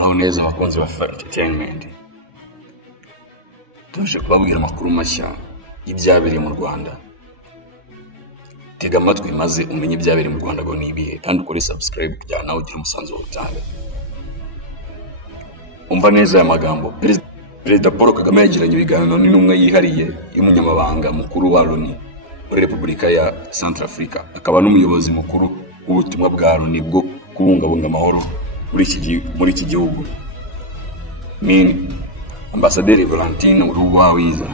aho neza abakunzi ba FIFA Entertainment tuje kubabwira amakuru mashya y'ibyabereye mu Rwanda. Tega amatwi maze umenye ibyabereye mu Rwanda ngo nibihe, kandi ukore subscribe kugira nawe ugire umusanzu w'ubutanga. Umva neza aya magambo. Perezida Paul Kagame yagiranye ibiganiro n'intumwa yihariye y'umunyamabanga mukuru wa Loni muri Repubulika ya Centrafrica, akaba n'umuyobozi mukuru w'ubutumwa bwa Loni bwo kubungabunga amahoro muri iki gihugu. Ambasaderi Valentine Rugwabiza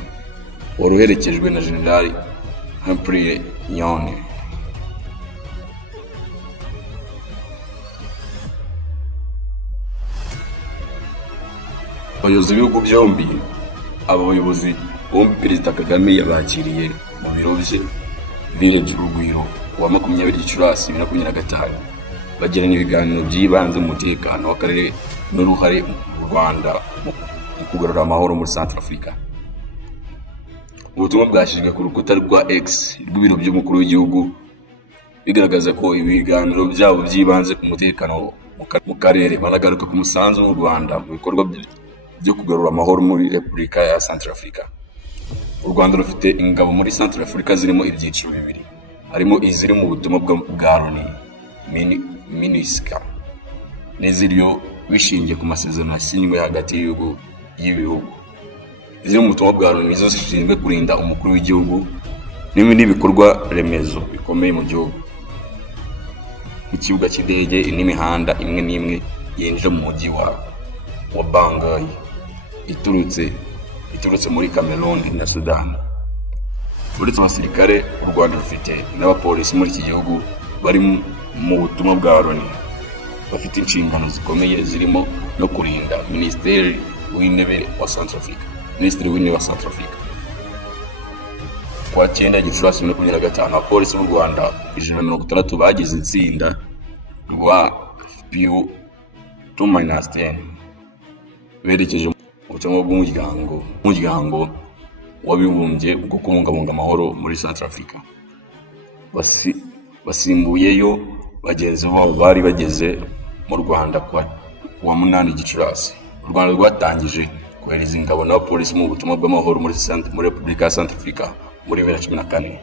waruherekejwe na General Humphrey Nyone. Abayobozi b'ibihugu byombi, abayobozi bombi Perezida Kagame yabakiriye mu biro bye Village Urugwiro wa 20 Gicurasi 2025, bagirana ibiganiro by'ibanze mu mutekano w'akarere n'uruhare mu Rwanda mu kugarura amahoro muri Centrafrica. Ubutumwa bwashyizwe ku rukuta rwa X rw'ibiro by'umukuru w'igihugu bigaragaza ko ibiganiro byabo by'ibanze ku mutekano mu karere, banagaruka ku musanzu w'u Rwanda mu bikorwa byo kugarura amahoro muri Repubulika ya Centrafrica. U Rwanda rufite ingabo muri Centrafrica zirimo ibyiciro bibiri, harimo iziri mu butumwa bwa Loni MINUSCA n'iziriyo bishingiye ku masezerano yasinywe hagati y'ibihugu. Iziri mu butumwa bwa Loni nizo zishinzwe kurinda umukuru w'igihugu n'ibindi bikorwa remezo bikomeye mu gihugu, ikibuga cy'indege n'imihanda imwe n'imwe yinjira mu mujyi wa Bangui iturutse muri Cameroon na Sudan. Uretse abasirikare, u Rwanda rufite n'abapolisi muri iki gihugu bari mu butumwa bwa Loni, bafite inshingano zikomeye zirimo no kurinda Minisitiri w'Intebe wa Centrafrica. Kwa 9 Gicurasi 2025, abapolisi b'u Rwanda 160 bagize itsinda rwa FPU 2-10 berekeje mu butumwa bw'umuryango w'abibumbye bwo kubungabunga amahoro muri Centrafrica. Basimbuyeyo bagenzi babo bari bageze mu Rwanda kwa 8 Gicurasi. U Rwanda rwatangije kohereza ingabo n'abapolisi mu butumwa bw'amahoro muri Repubulika ya Centrafrica muri 2014.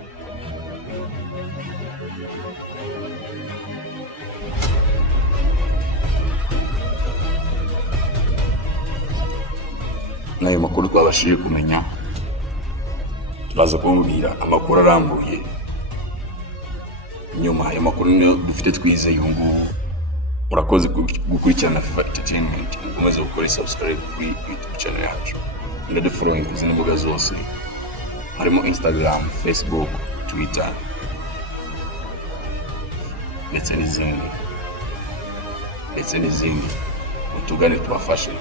Nayo makuru twabashije kumenya, turaza kumbwira amakuru arambuye nyuma y'amakuru dufite twizeye ubu ngubu. Murakoze gukurikirana FIFA Entertainment, mukomeze gukora subscribe kuri YouTube channel yacu, ndetse following ku zindi mbuga zose harimo Instagram, Facebook, Twitter ndetse n'izindi. Mutugane tubafashe.